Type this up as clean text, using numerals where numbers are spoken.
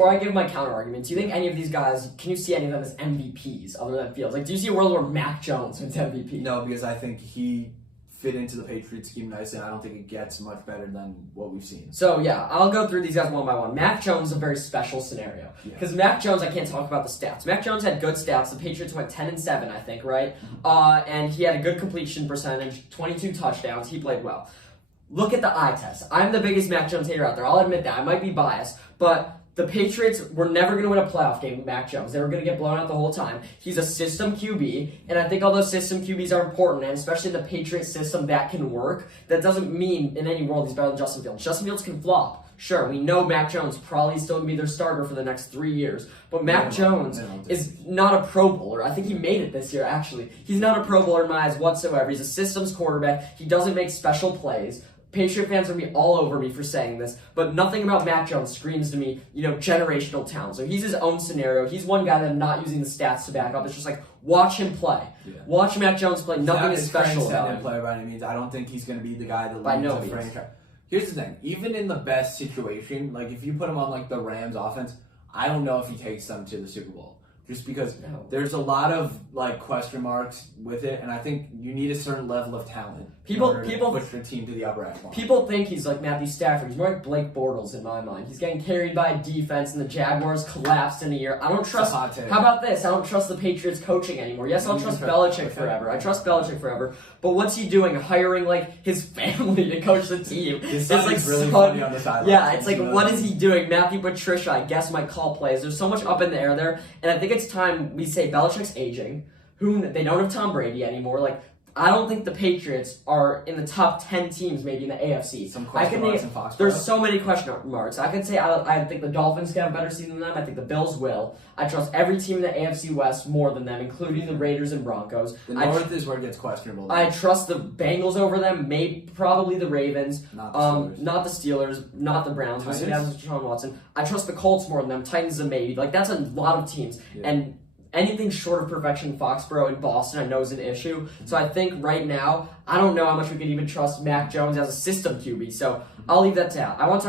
Before I give my counter argument, do you think any of these guys, can you see any of them as MVPs other than Fields? Like, do you see a world where Mac Jones wins MVP? No, because I think he fit into the Patriots scheme nicely, and I don't think it gets much better than what we've seen. So, yeah, I'll go through these guys one by one. Mac Jones is a very special scenario. Because Mac Jones, I can't talk about the stats. Mac Jones had good stats. The Patriots went 10-7, I think, right? And he had a good completion percentage, 22 touchdowns. He played well. Look at the eye test. I'm the biggest Mac Jones hater out there. I'll admit that. I might be biased, but the Patriots were never going to win a playoff game with Mac Jones. They were going to get blown out the whole time. He's a system QB, and I think although system QBs are important, and especially in the Patriots system that can work, that doesn't mean in any world he's better than Justin Fields. Justin Fields can flop. Sure, we know Mac Jones probably still going to be their starter for the next 3 years, but Mac Jones is not a Pro Bowler. I think he made it this year, actually. He's not a Pro Bowler in my eyes whatsoever. He's a systems quarterback. He doesn't make special plays. Patriot fans are going to be all over me for saying this, but nothing about Mac Jones screams to me, generational talent. So he's his own scenario. He's one guy that I'm not using the stats to back up. It's just like, watch him play. Yeah. Watch Mac Jones play. Nothing is special about him. Player by any means. I don't think he's going to be the guy that by leads no the means. franchise. Here's the thing. Even in the best situation, like if you put him on like the Rams offense, I don't know if he takes them to the Super Bowl. Just because there's a lot of like question marks with it, and I think you need a certain level of talent. People push your team to the upper echelon. People think he's like Matthew Stafford. He's more like Blake Bortles in my mind. He's getting carried by defense, and the Jaguars collapsed in a year. I don't trust. How about this? I don't trust the Patriots coaching anymore. Yes, I'll trust Belichick forever. I trust Belichick forever. But what's he doing? Hiring like his family to coach the team. It's like really funny on the sideline. Yeah, it's like what is he doing? Matthew Patricia, I guess, might call plays. There's so much up in the air there, and I think it's time we say Belichick's aging. They don't have Tom Brady anymore. Like, I don't think the Patriots are in the top 10 teams maybe in the AFC. Some question marks in Foxborough. There's so many question marks. I could say I think the Dolphins can have a better season than them. I think the Bills will. I trust every team in the AFC West more than them, including the Raiders and Broncos. The North is where it gets questionable. Though. I trust the Bengals over them, probably the Ravens. Not the Steelers. Not the Steelers, not the Browns. We'll see what happens with Deshaun Watson. I trust the Colts more than them. Titans a maybe. Like, that's a lot of teams. Yeah. And anything short of perfection in Foxborough and Boston I know is an issue. So I think right now, I don't know how much we could even trust Mac Jones as a system QB. So I'll leave that to out. I want to talk